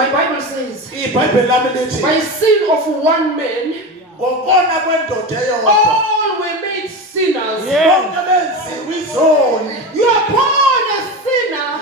My Bible says, iBhayibheli lami lithi by sin of one man, ngokona kwendoda eyodwa all were made sinners. bonke benziwe izoni. You are born a sinner.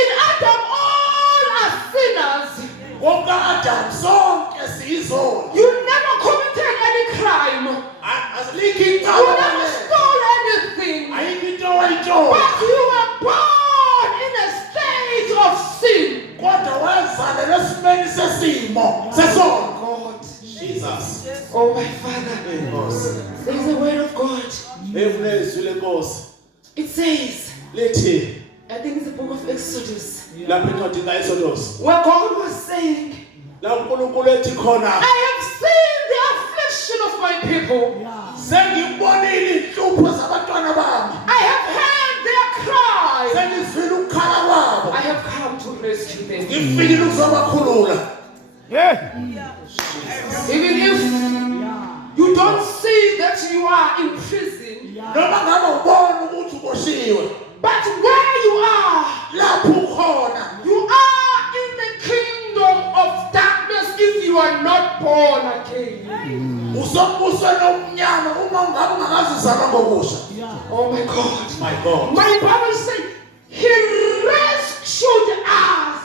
In Adam, all are sinners. Wonke Adam sonke siyizoni. You never committed any crime. Asikho You icala never lale. stole anything. Ayikho into oyitshontsha. But you were born in a state of sin. Kodwa wazalelwa esimeni sesimo sesono. God. Jesus. Oh, my Father. Inkosi. There is a word of God. Evulezwi lenkosi. It says, Lithi I think it's the book of Exodus, lapha encwadini kaExodus. where God was saying, La uNkulunkulu ethi khona I have seen the affliction of my people. sengibonile inhlupho zabantwana bami. I have heard their cry. Sengizwile ukukhala kwabo. I have come to rescue them. Ngifikile ukuzobakhulula. Even if you don't see that you are in prison, Noma ngabe ubona ukuthi uboshiwe. but where you are, Lapho ukhona. you are in the kingdom of darkness if you are not born again. Usombusweni omnyama uma ngabe ungakazizalwa ngobusha. Oh my God. My God. My Bible says He rescued us.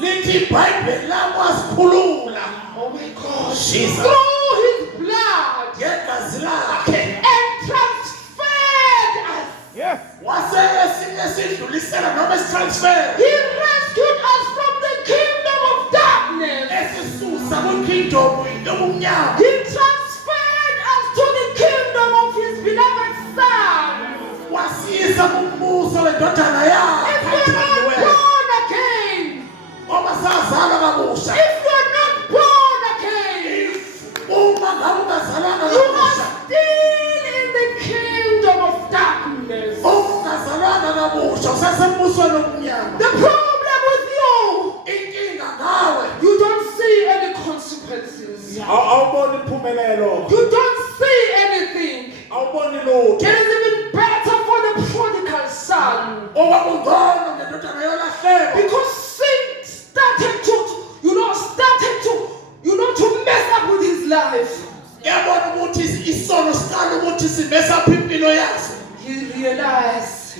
Lithi iBhayibheli lami wasikhulula. Oh my God. Jesus. Through His blood Ngegazi lakhe. and transferred us. Wasesidlulisela noma esitransfer. He rescued us from the kingdom of darkness. Esisusa kwikingdom yobumnyama. He transferred us to the kingdom of His beloved Son. Wasiyisa kumbuso wendodana yakhe. If you're not born again, Ngoba sazalwa kabusha. if you're not born again, Uma ngabe ungazalwanga you are kabusha. still in the kingdom of darkness. Ungazalwanga kabusha usasembusweni wobumnyama. The problem with you, Inkinga ngawe. you don't see any consequences. Awuboni impumelelo. You don't see anything. Awuboni lutho. It is even better for the prodigal son. Okwakungcono ngendodana yolahleko. Because sin started to mess up with his life. Yabona ukuthi isono siqala ukuthi simesa impilo yaso. He realized,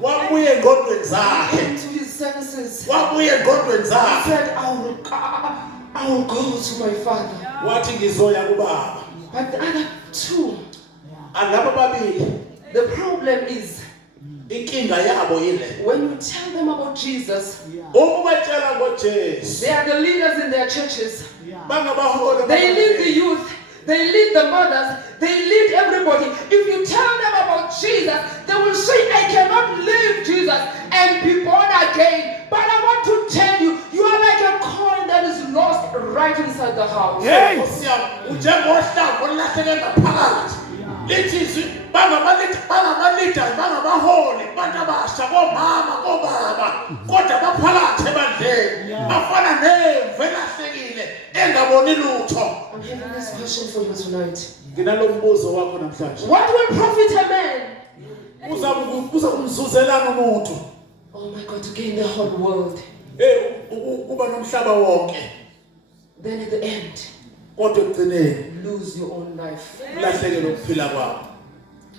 Wabuye engqondweni he zakhe. came to his senses. Wabuye engqondweni He zakhe. said, I will go to my father. Wathi ngizoya kubaba. But the other two, Alabo babili the problem is, inkinga yabo ile. when you tell them about Jesus, Uma batshela ngoJesu. they are the leaders in their churches. Bangabaholi. They lead the youth. They lead the mothers. They lead everybody. If you tell them about Jesus, they will say, I cannot leave Jesus and be born again. But I want to tell you, you are like a coin that is lost right inside the house. Ujengohlamvu olahleke ngaphakathi. Lithi bangama-leaders bangabaholi bantu abasha komama kobaba kodwa baphakathi ebandleni bafana nemvu elahlekile engaboni lutho. I'm having this question for you tonight. Nginalo mbuzo wakho namhlanje. What will profit a man? Uzamzuzelana umuntu. Oh my God, to gain the whole world. Uba nomhlaba wonke. Then at the end, Kodwa ekugcineni lose your own life. ulahleke lokuphila kwakho.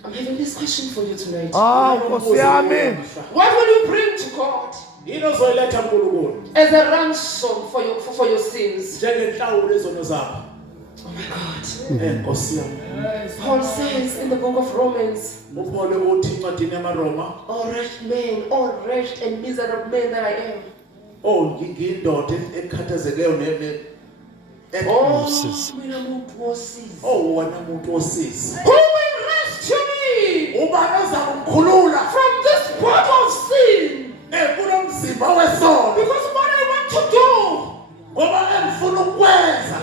I'm having this question for you tonight. Nkosi yami. What will you bring to God Yini ozoyiletha kuNkulunkulu as a ransom for your sins? njengenhlawulo ezono zakho. Oh my God. Nkosi yami. Paul says in the book of Romans, Uphole uthi incwadini yamaRoma, "Oh wretched man, oh wretched and miserable man that I am." ngiyindoda ekhathazekileyo Oh, mina muntu wosizi. wena muntu osizi. Who will rescue me Ubani ozakumkhulula from this body of sin? kulo mzimba wesono. Because what I want to do, Ngoba engifuna ukwenza.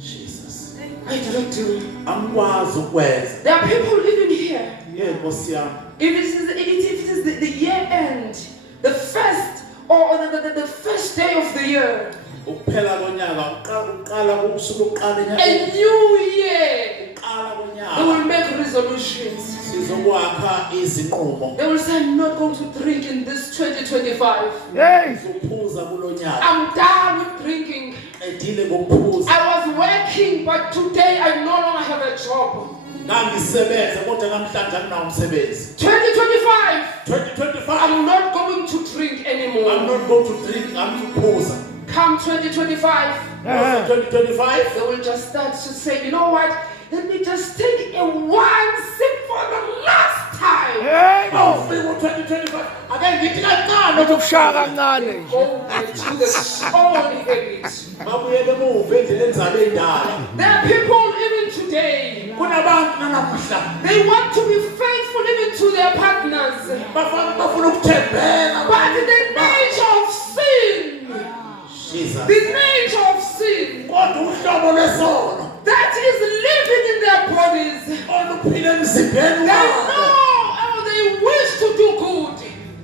Jesus. I do not do. Angikwazi ukwenza. There are people even here. Nkosi yami. If it is the year end, the first or the first day of the year, Ukuphela konyaka uqala kusuku uqala a enyakeni. new year, Uqala they konyaka will make resolutions. sizokwakha izinqumo. They will say, I'm not going to drink in this 2020. 2025. Hey. Uphuza kulonyaka. I'm done with drinking. Edile ngokuphuza. I was working, but today I no longer have a job. Ngangisebenza kodwa namhlanje anginawo umsebenzi. 2025. 2025. I'm not going to drink anymore. I'm not going to drink, I'm to phuza. Come 2025. 2025. They will just start to say, you know what? Let me just take a one sip for the last time. Hey. Awufika 2025. Ake ngithi kancane Ukushaya kancane. Go back to the old habit. babuyele emuva endleleni zabo endala. There are people even today. Kunabantu nanamuhla They want to be faithful even to their partners. bafuna ukuthembeka. But the nature of sin, Jesus. the nature of sin, Kodwa uhlobo lwesono that is living in their bodies. oluphila emzimbeni They wabo. know and they wish to do good,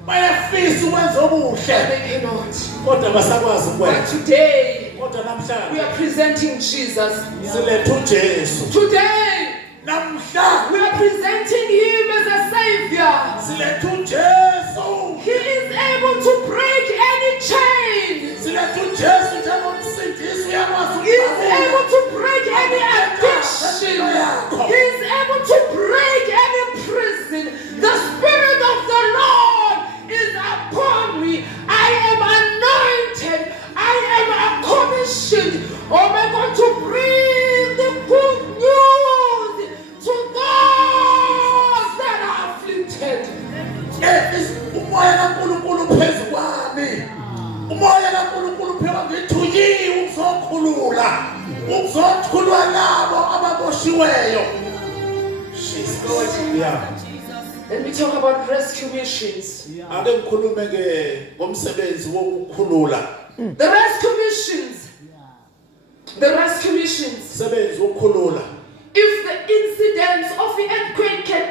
Bayafisa ukwenza but obuhle they cannot. kodwa basakwazi But ukwenza. today, Kodwa we namhlanje are presenting Jesus. siletha uJesu. Today, Namhlanje we are presenting Him as a Savior. siletha uJesu. He is able to break any chain. Siletha uJesu njengomsindisi uyakwazi He is ukubabula. able to break any addiction. He is able to break any prison. The Spirit of the Lord is upon me. I am anointed. I am commissioned. Oh my God, to bring the good news to those that are afflicted. Umoya kaNkulunkulu phezu kwami. Umoya kaNkulunkulu phela ngithunyiwe ukuzokhulula. Ukuzokhulula labo ababoshiweyo. Jesus. Yeah. Let me talk about rescue missions. Ake ngikhulume ke ngomsebenzi wokukhulula. The rescue missions. The rescue missions. Umsebenzi wokukhulula. If the incidents of the earthquake can,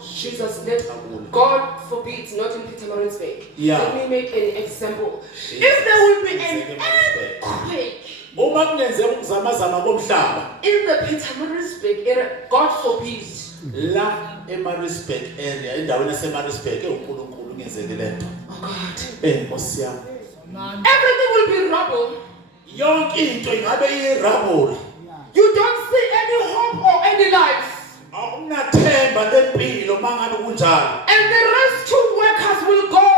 Jesus, let God forbid, not in Pietermaritzburg. Yeah. Let me make an example. If there will be an earthquake Uma kunenzeka ukuzamazama komhlaba in the Pietermaritzburg area, God forbid, la eMaritzburg area endaweni yaseMaritzburg uNkulunkulu ngenzeke lento. oh God, Nkosi yami. everything will be rubble. Yonke into ingabe iyirabule. You don't see any hope or any life. Awunathemba lempilo mangabe kunjalo. And the rescue workers will go.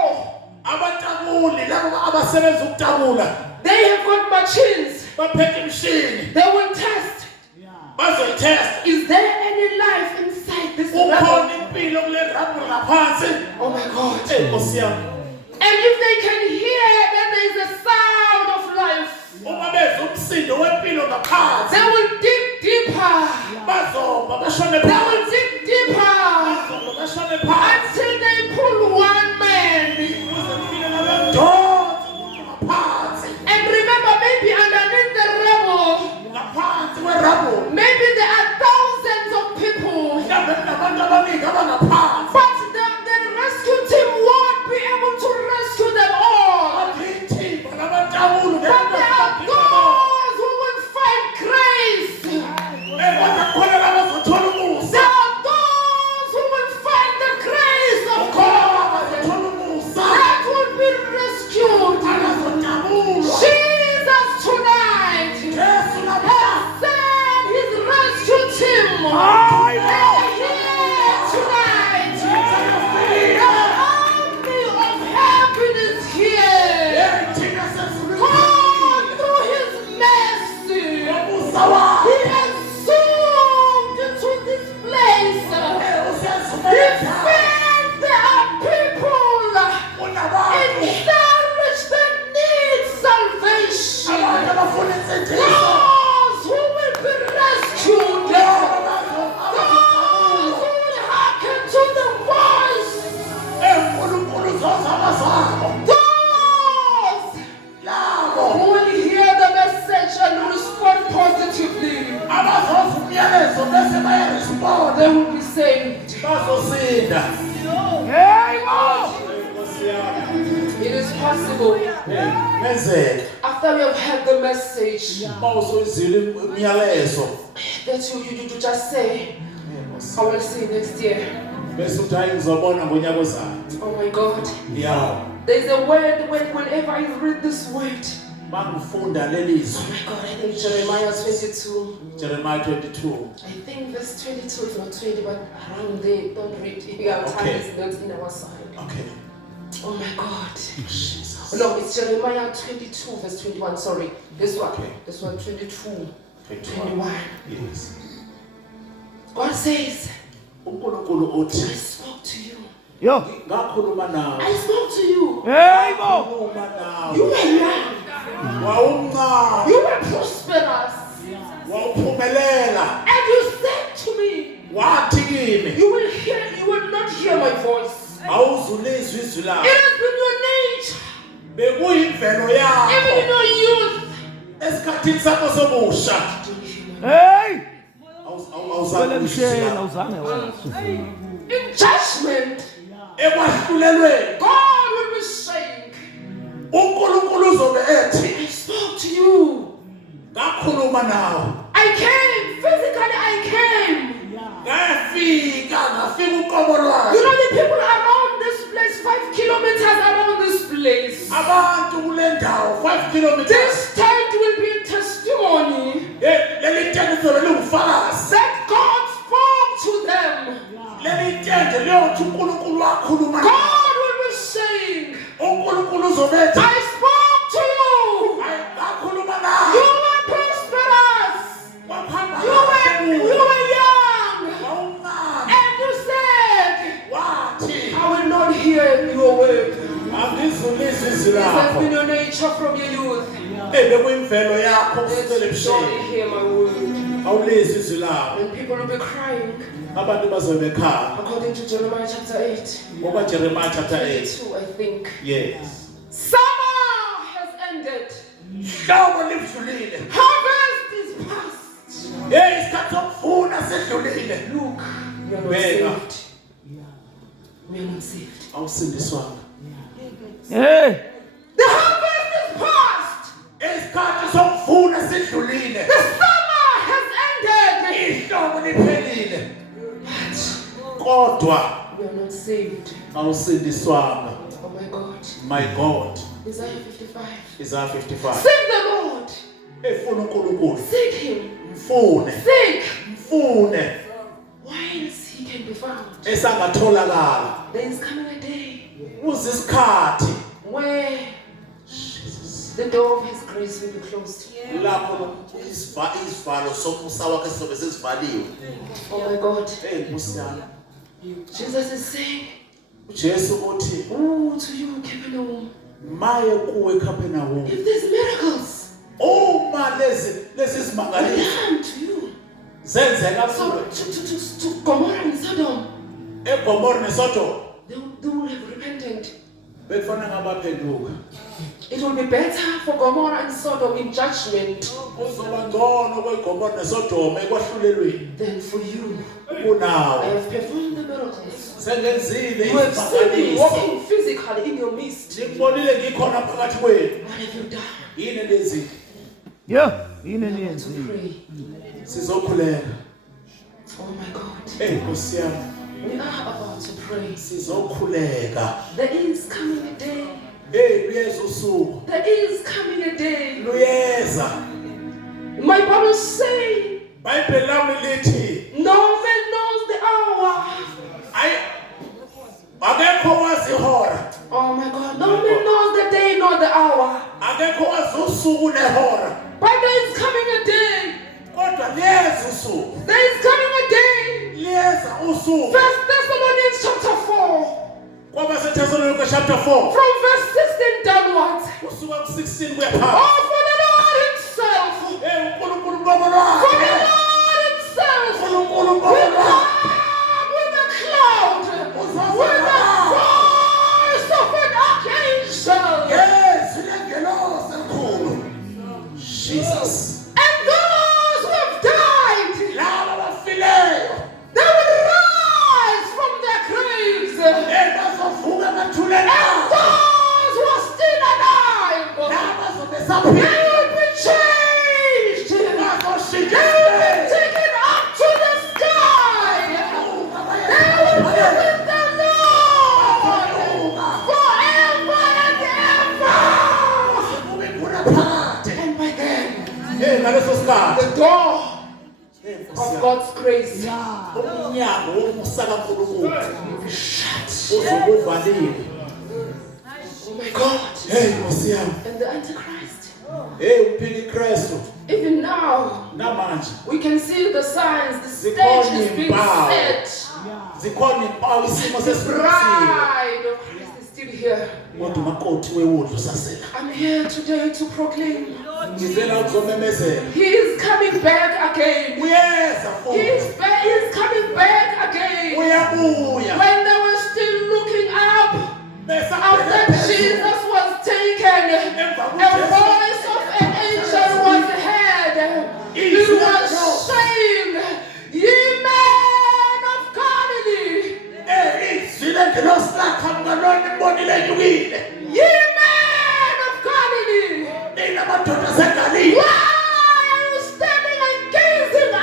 Abatabuli labo abasebenza ukutabula They have got machines. baphethe imshini They will test. bazoyitest. Is there any life inside this rubble? Ukhona impilo kule rabule ngaphansi. Oh my God. Nkosi yami. And if they can hear that there is a sound of life, Uma bezwa umsindo wempilo ngaphansi they will dig deeper. bazomba bashone They phansi. will dig deeper Bazomba bashone phansi. until they pull one man. Kuze kufike labadonsa umuntu ngaphansi. And remember, maybe underneath the rubble, Ngaphansi kwerabule. maybe there are thousands of people. Mhlawumbe kunabantu abaningi abangaphansi. But the rescue team won't be able to rescue them all. Abaphithimba labatabulu But there are those who will find grace. kodwa khona labazothola umusa. There are those who will find the grace of God Abazothola umusa. that will be rescued. Abazotabulwa. Jesus tonight Yesu has namhlanje. sent his rescue team. Ay, They are here tonight. The army of heaven is here. Thina sesifuna God, through his mercy, umusa wakhe. he has zoomed into this place. He felt there are people in church that need salvation. Those who will be rescued. Those who will hearken to the voice. Those who will hear the message and respond positively. They will be saved. Hey, oh. It is possible. After we have heard the message, that you just say, I will see next year. Oh my God. There's a word whenever I read this word. Mangifunda lelizwi. Oh my God, I think Jeremiah 22. Jeremiah 22. I think verse 22 is not 20, but around there. Don't read. Our time Okay. is not in our side. Okay. Oh my God. Jesus. No, it's Jeremiah 22, verse 21. Sorry. This one. Okay. This one, 22, 21. 21. Yes. God says, uNkulunkulu I uthi spoke to you. Yo. ngakhuluma nawe. I spoke to you. Hey, Bo. Ngakhuluma nawe. You were young. Wawumncane. You were prosperous. Wawuphumelela. And you said to me, Wathi kimi. you will not hear my voice. Awuzulizwa izwi It lakho. has been your nature, Bekuyimvelo even in yakho. your youth. Esikhathini sakho sobusha. Hey. Awuzange Mshela uzange wazi. In judgment, ekwahlulelweni God will be saying, uNkulunkulu uzobe ethi I spoke to you. ngakhuluma nawe. I came, physically I came. Ngafika uqobo lwayo. You know the people around this place, 5 kilometers around this place. Abantu kule ndawo 5 kilometers. This tent will be a testimony Leli tende lizobe liwubufakazi. that God spoke to them. Leli tende liyothi uNkulunkulu wakhuluma nawe. God will be saying, uNkulunkulu uzobe ethi I spoke to you. ngakhuluma You nawe. were prosperous. Waphamba You were young. wawumncane. And you said, Wathi I will not hear your word. angizulizwa izwi This has lakho. been your nature from your youth. Bekuyimvelo yakho kusukela Let's surely ebusheni. hear my word. Awulizwa izwi lakho. And people will be crying. Abantu bazobe bekhala. According to Jeremiah chapter 8. Ngoba Jeremiah chapter 8. 22, I think. Yes. Summer has ended. Hlobo libudlulile. Harvest is past. Isikhathi sokuvuna sedlulile. Look, we are not Beka. saved. We are not saved. Awusindiswanga. Hey. The harvest is past. Isikhathi sokuvuna sedlulile. The summer has ended. Ihlobo liphelile. But Kodwa we are not saved. awusindiswanga. Oh my God. My God. Isaiah 55. Isaiah 55. Seek the Lord. Efuna uNkulunkulu. Seek Him. Mfune. Seek Mfune. whilst He can be found. Esangatholakala. There is coming a day Uzisikhathi. where the door of His grace will be closed. Lapho isivalo somusa wakhe sizobe sesivaliwe. Oh my God. Nkosi yami. Jesus is saying, uJesu uthi oh, to you, Capernaum, maye kuwe eKapernaum. if there's miracles, Uma lezi will simangaliso come to you. zenzeka So kuwe to Gomorrah and Sodom, eGomora neSodom they will have repented. bekufanele ngabaphenduka. It will be better for Gomorrah and Sodom in judgment Uzoba ngcono kweGomora neSodom ekwahlulelweni than for you. I kunawe. have performed the miracles. Sengenzile You have seen me izimangaliso. walking physically in your midst. Ngibonile ngikhona phakathi kwenu. What have you done? Yini lezi? Yo. Yini To niyenzi? pray. Sizokhuleka. Oh my God. Nkosi yami. We are about to pray. Sizokhuleka. There is coming a day. Luyeza usuku. There is coming a day. Luyeza. My Bible says, Bible lami lithi no man knows the hour. akekho wazi ihora. Oh my God. No man knows the day nor the hour. Akekho wazi usuku nehora. But there is coming a day. Kodwa liyeza usuku. There is coming a day. Liyeza usuku. 1 Thessalonians chapter 4. Kwaba seThessalonike chapter 4. From verse 16 downwards. Kusuka ku16 kuya phansi. Oh, for the Lord Himself. uNkulunkulu ngoba For the lwakhe. Lord Himself uNkulunkulu will ngoba lwakhe. come with a cloud, with the voice of an archangel, Yes, ulengelosi elikhulu. Jesus. and those who have died, Laba bafileyo. they will rise from their graves, Bazovuka emathuleni and abo. those who are still alive, Laba bazobe ngaleso sikhathi the door of God's grace umnyango womusa kaNkulunkulu shut. uzobuvaliwe. Oh my God. Hey Nkosi yami. And the Antichrist. Hey uphili Kristu. Even now, Namanje we can see the signs, the stage is being set. zikhona impawu isimo The sesiphilisiwe. bride of Christ is still here. Kodwa umakoti wewudlu sasela. I'm here today to proclaim Ngizela ukuzomemezela. He is coming back again. Uyeza He is futhi. he is coming back again. Uyabuya. When they were still looking up, after Jesus was taken, a voice of an angel was heard. It was saying, "Ye men of Galilee, Izwile ngelosilakha mnganoni mbonile nyukile. ye men of Galilee, Nina madoda aseGalile. why are you standing and gazing up?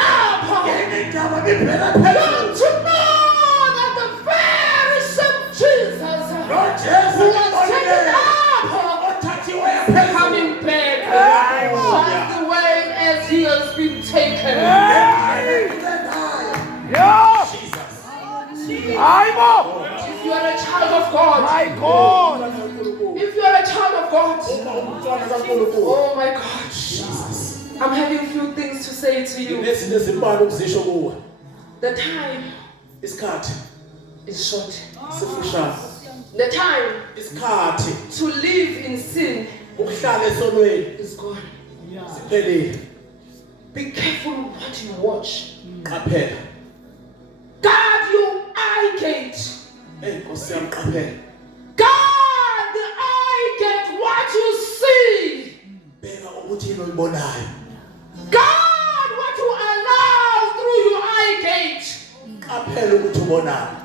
Ngendaba ngibheka Don't phezulu. you know that the very same Jesus Nojesu who was taken ngibonile. up Othathiwe is phezulu. coming back just the way as he has been taken." Yeah. Jesus. Aibo. If you are a child of God, My God. if you are a child of God, Umntwana kaNkulunkulu. oh my God, I'm having a few things to say to you. Nginezinto ezimbalwa ukuzisho kuwe. The time Isikhathi is short. sifushane. The time Isikhathi to live in sin ukuhlala esonweni is gone. siphelile. Be careful what you watch. Qaphela. Guard your eye gate. Hey Nkosi yami qaphela. Guard the eye gate, what you see. Bheka ukuthi yini oyibonayo. Guard what you allow through your eye gate. Qaphela ukuthi ubonani.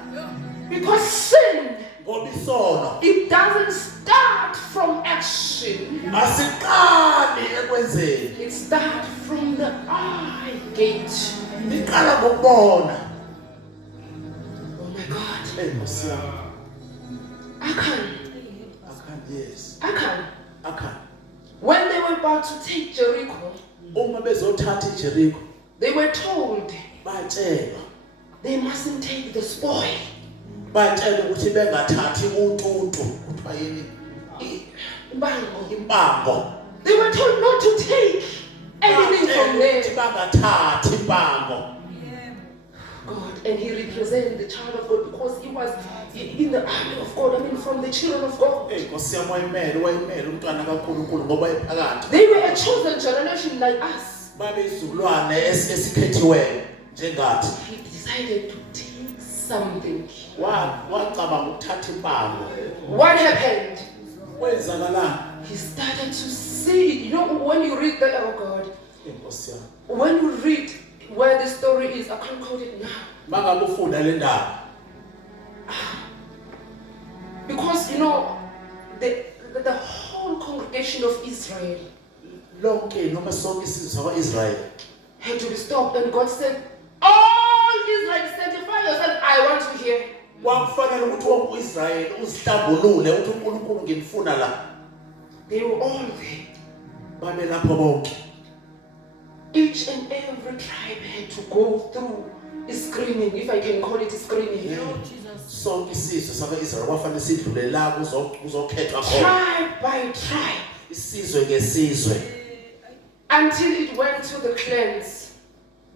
Because sin, Ngoba isono it doesn't start from action. asiqali ekwenzeni. It starts from the eye gate. Iqala ngokubona. Oh my God. Hey Nkosi yami. Achan. Yes. Achan. When they were about to take Jericho, Uma bezothatha iJericho they were told batshelwa. they mustn't take the spoil. Batshelwa ukuthi bengathathi untuntu kuthiwa yini Impango. impango. They were told not to take anything from Batshelwa ukuthi there. bangathathi impango. God, and he represented the child of God because he was in the army of God. I mean, from the children of God. Hey Nkosi yami wayimele umntwana kaNkulunkulu ngoba ephakathi. They were a chosen generation like us. Babe izizukulwane esikhethiweyo njengathi. He decided to take something. Wacabanga ukuthatha impango. What happened? Kwenzakalani? He started to see. You know, when you read that, oh God, Hey Nkosi yami. when you read where the story is, I can't quote it now. Mangabe ufunda le ndaba. Because, you know, the whole congregation of Israel Lonke noma sonke isizwe sakwa-Israyeli had to be stopped, and God said, all Israel, sanctify yourself, I want to hear. kwakufanele ukuthi wonke u-Israyeli uzihlambulule ukuthi uNkulunkulu ngimfuna la. They were all there. Babe lapho bonke. Each and every tribe had to go through a screening, if I can call it a screening. Sonke isizwe sakwa-Israyeli kwafanele sidlule la kuzokhethwa khona. Tribe by tribe. Isizwe ngesizwe. Until it went to the clans.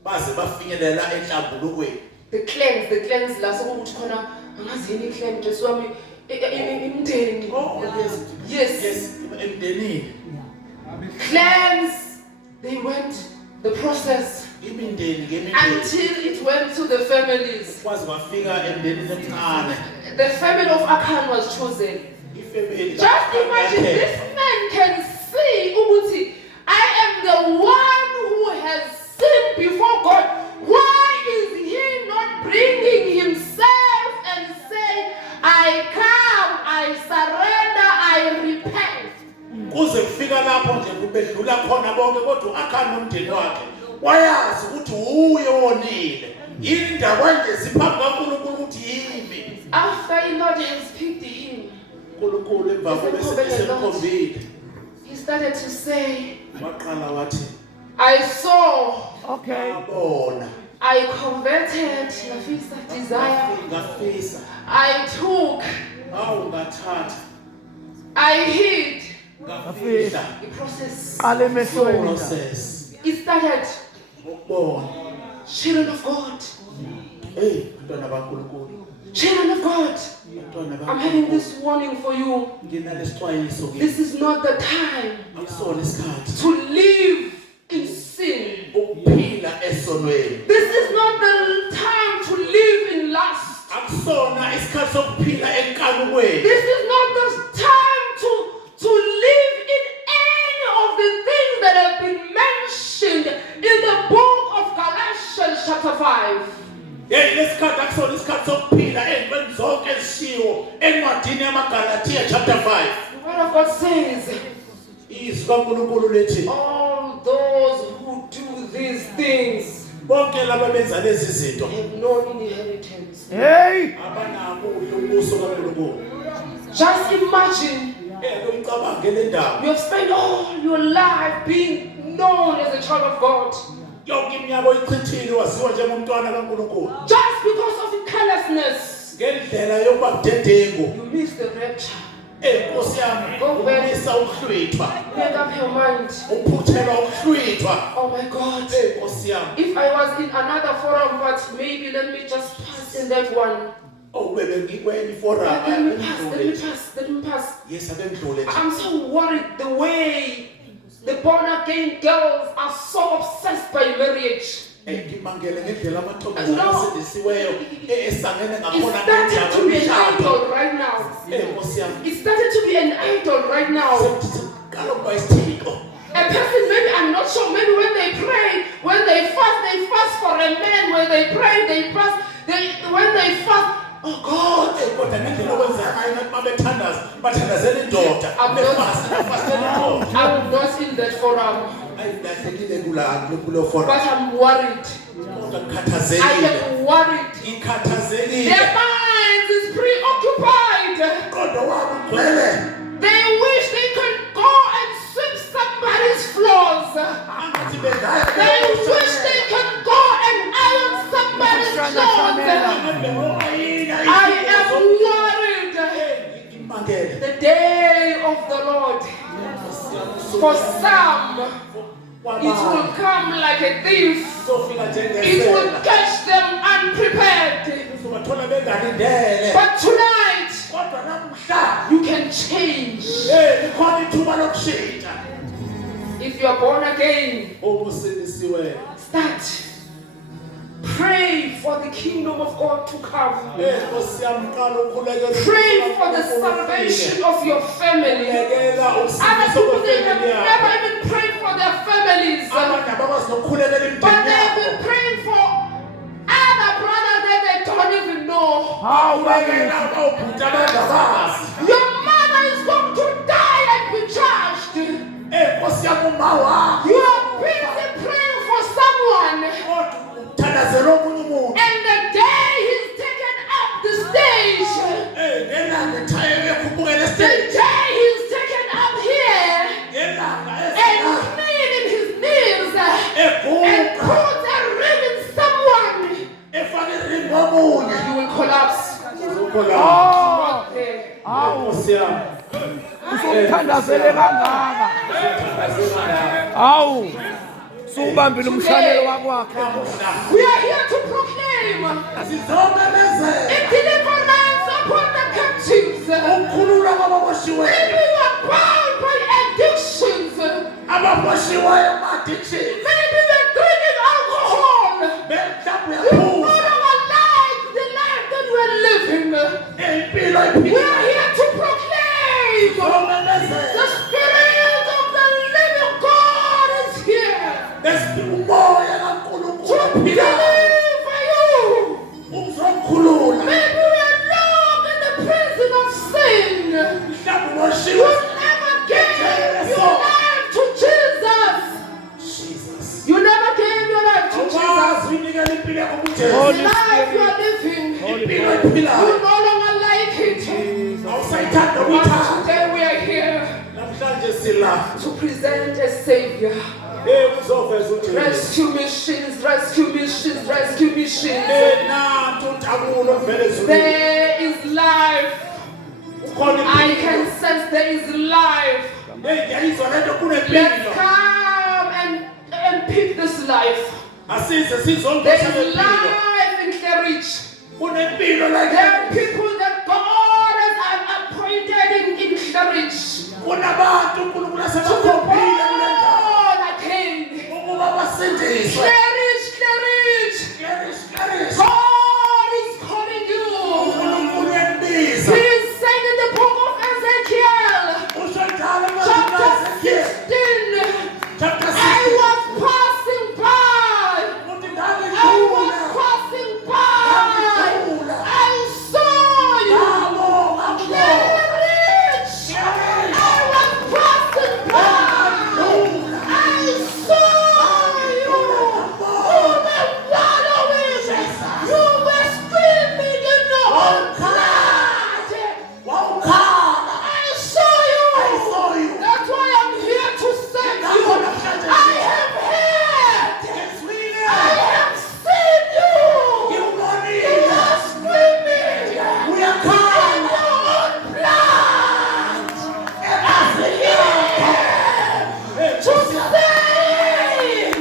Baze bafinyelela enhlambulukweni. The clans la sokuthi khona angazi yini clan nje swami imndeni. Oh Yes. Yes, emndenini. Clans, they went the process Imindeni ngemindeni. until it went to the families. Kwaze kwafika emndenini emncane. The family of Achan was chosen. Ifamily. Just imagine this man can see ukuthi I am the one who has sinned before God. Why is he not bringing himself and say, I come, I surrender, I repent? Kuze kufika lapho nje kubedlula khona bonke kodwa uAkhan nomndeni wakhe wayazi ukuthi uye wonile. Yini indaba nje siphambi kaNkulunkulu ukuthi yimi. After the Lord has picked him, uNkulunkulu emva kokusemkhombile. he started to say, Waqala wathi I saw, Okay. ngabona I converted, ngafisa desire. ngafisa I took, ngathatha I hid. ngafihla The process. Qala emehlweni. process It started. ukubona Children of God. bantwana baNkulunkulu Children of God. bantwana I'm having baNkulunkulu this warning for you. nginalesixwayiso ke This is not the time akusona isikhathi to live in sin. ukuphila esonweni This is not the time to live in lust. akusona isikhathi sokuphila enkanukweni This is not the time to live in any of the things that have been mentioned in the book of Galatians chapter 5. lesikhathi akusona isikhathi sokuphila ezintweni zonke ezishiwo encwadini yamaGalatiya chapter 5 The word of God says, izwi kaNkulunkulu lithi all those who do these things bonke laba benza lezi zinto have no inheritance. Hey. abanako ubuso kaNkulunkulu Just imagine uyicabange le ndaba you have spent all your life being known as a child of God. yonke iminyaka oyichithile waziwa njengomntwana kaNkulunkulu Just because of carelessness, ngendlela yokuba budedengu you miss the rapture. Nkosi yami umisa ukuhlwithwa Make up your mind. uphuthelwa ukuhlwithwa Oh my God. Nkosi yami If I was in another forum, but maybe let me just pass in that one. bebe ngikweni forum Let me pass. yes abendlule nje I'm so worried the way the born again girls are so obsessed by marriage. ngimangele ngendlela amantombazana asedisiweyo esangene ngakhona It's starting to be an ngomshado idol right now. Nkosi yami It's starting to be an idol right now. kaloba isithixo A person, maybe I'm not sure, maybe when they pray, when they fast for a man. When they pray, they fast. When they fast, oh God. kodwa ngendlela okwenzakala ngathi babethandaza bathandazela indoda befastela indoda I'm not in that forum, ayilahlekile kulo forum but I'm worried. kodwa I ngikhathazekile am worried. ngikhathazekile Their minds is preoccupied. kodwa wabo ugcwele They wish they could go and sweep somebody's floors. angathi bengaya They wish they could go and iron somebody's clothes. I am worried. imangele The day of the Lord, for some, it will come like a thief. sofika It will njengesela catch them unprepared. uzobathola bengalindele But tonight, kodwa namhla you can change. likhona ithuba lokushintsha If you are born again, obusilisiweyo start. Pray for the kingdom of God to come. Nkosi yami qala ukukhulekela Pray for the salvation of your family. Khulekela Other usizo people, they have kwefamily never yakho even prayed for their families. abantu abakwazi nokukhulekela But imindeni they have yabo been praying for other brothers that they don't even know. Hawu khulekela bakithi. obhuti abangabazi Your mother is going to die and be charged. Nkosi yami uma wakho You are busy praying for someone, kodwa uthandazela omunye umuntu and the day he's taken up the stage, ngelanga ethayeke ekhupukela the esiteji day he's taken up here ngelanga and kneeling in his knees and eguqa put a ring in someone, efake iringi omunye you will collapse. uzokholana Oh. Okay. Hawu. Nkosi yami Usumthandazele kangaka. Hawu. Subambile umshayelo wakwakhe. We are here to proclaim sizomemezela a deliverance upon the captives. ukukhululwa kwababoshiweyo Maybe you are bound by addictions. ababoshiweyo ma-addiction Maybe you're drinking alcohol. mhlawumbe You no uyaphuza longer like the life that we're living. impilo We are here to proclaim the izomemezela Spirit of the living God is here umoya to kaNkulunkulu deliver you. uzomkhulula Maybe we are locked in the prison of sin. mhlawumbe You uboshiwe never gave your life to Jesus. Jesus You never gave your life to Jesus. awukwazi uyinikela impilo yakho The kuJesu Holy life you Spirit. are living, impilo you ephilayo no longer like it. awusayithanda But ukuyithanda today we are here namhlanje sila to present a Savior. Kuzoveza uJesu. Rescue missions, rescue missions, rescue missions. Nantu uthabulo vele ezulwini. There is life. Ukhona I can sense there is life. ngiyayizwa lento Let's kunempilo. come and pick this life. Asize There sizonke is impilo. life in Clearreach. Kunempilo la. There are people that God has appointed in Clearreach Kunabantu uNkulunkulu to be asebakhophile kule ndawo. born again. Ukuba basindiswe. Clearreach, Clearreach. Clearreach. God is calling you. uNkulunkulu uyandibiza. He is saying in the book of Ezekiel, Usho njalo chapter Ezekiel. 16, Chapter I 16. was passing by. Uthi I was ngangidlula. passing by. I saw you. Clearreach. I was passing by. I saw you. You were wallowing. You were screaming in your own blood. Wawukhala. I saw you. I saw you. That's why I'm here to save you. I have heard. Ngizwile. I have seen you. You Ngikubonile. are screaming in Uyakhala. your own blood. I'm here to save you.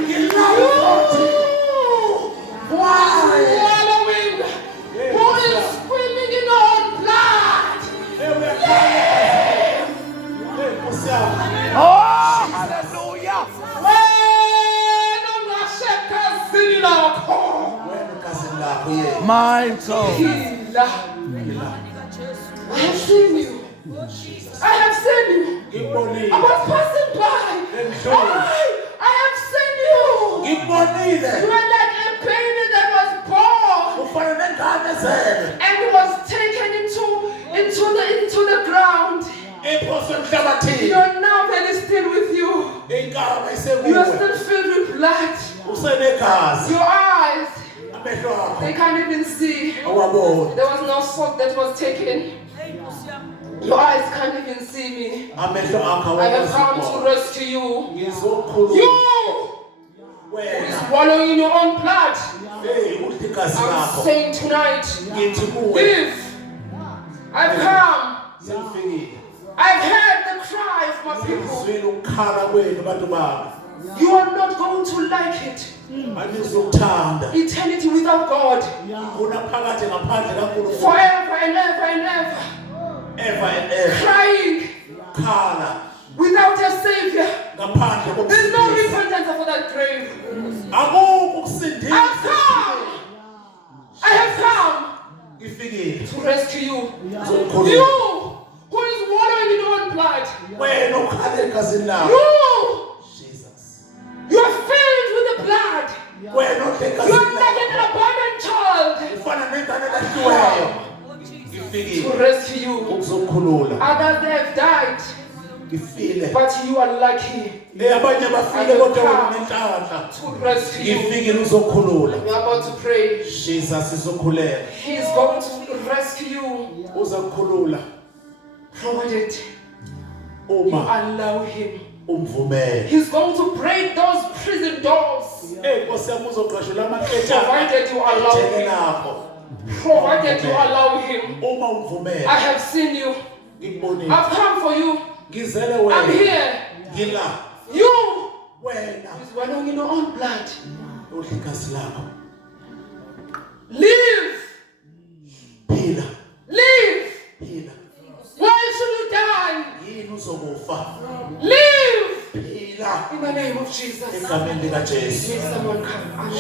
Who is wallowing? Who is screaming in your own blood? Oh, hallelujah. Wena ungasheka zini lakho. My soul. Phila. I have seen you. I have seen you. I was passing by. I have seen you. You are like a baby that was born and was taken into the ground. You are now very still with you. You are still filled with blood. Your eyes, they can't even see. There was no salt that was taken. Your eyes can't even see me. I have come to rescue you. You who is wallowing in your own blood. I'm saying tonight, live. I've come. I've heard the cry of my people. You are not going to like it. Eternity without God. Forever and ever and ever. Crying without a Savior. There's no repentance for that grave. I've come. I have come to rescue you. You who is wallowing in your own blood. You are filled with the blood. You are like an abandoned child. To rescue you. Others they have died, but you are lucky to rescue you. We are about to pray. He is going to rescue you. Provided you allow him. He's going to break those prison doors. Provided you allow him. Provided you allow him. I have seen you. I've come for you. I'm here. You is wallowing in your own blood. Live. Live. Why should you die? Live. In the name of Jesus. May someone come. Amen.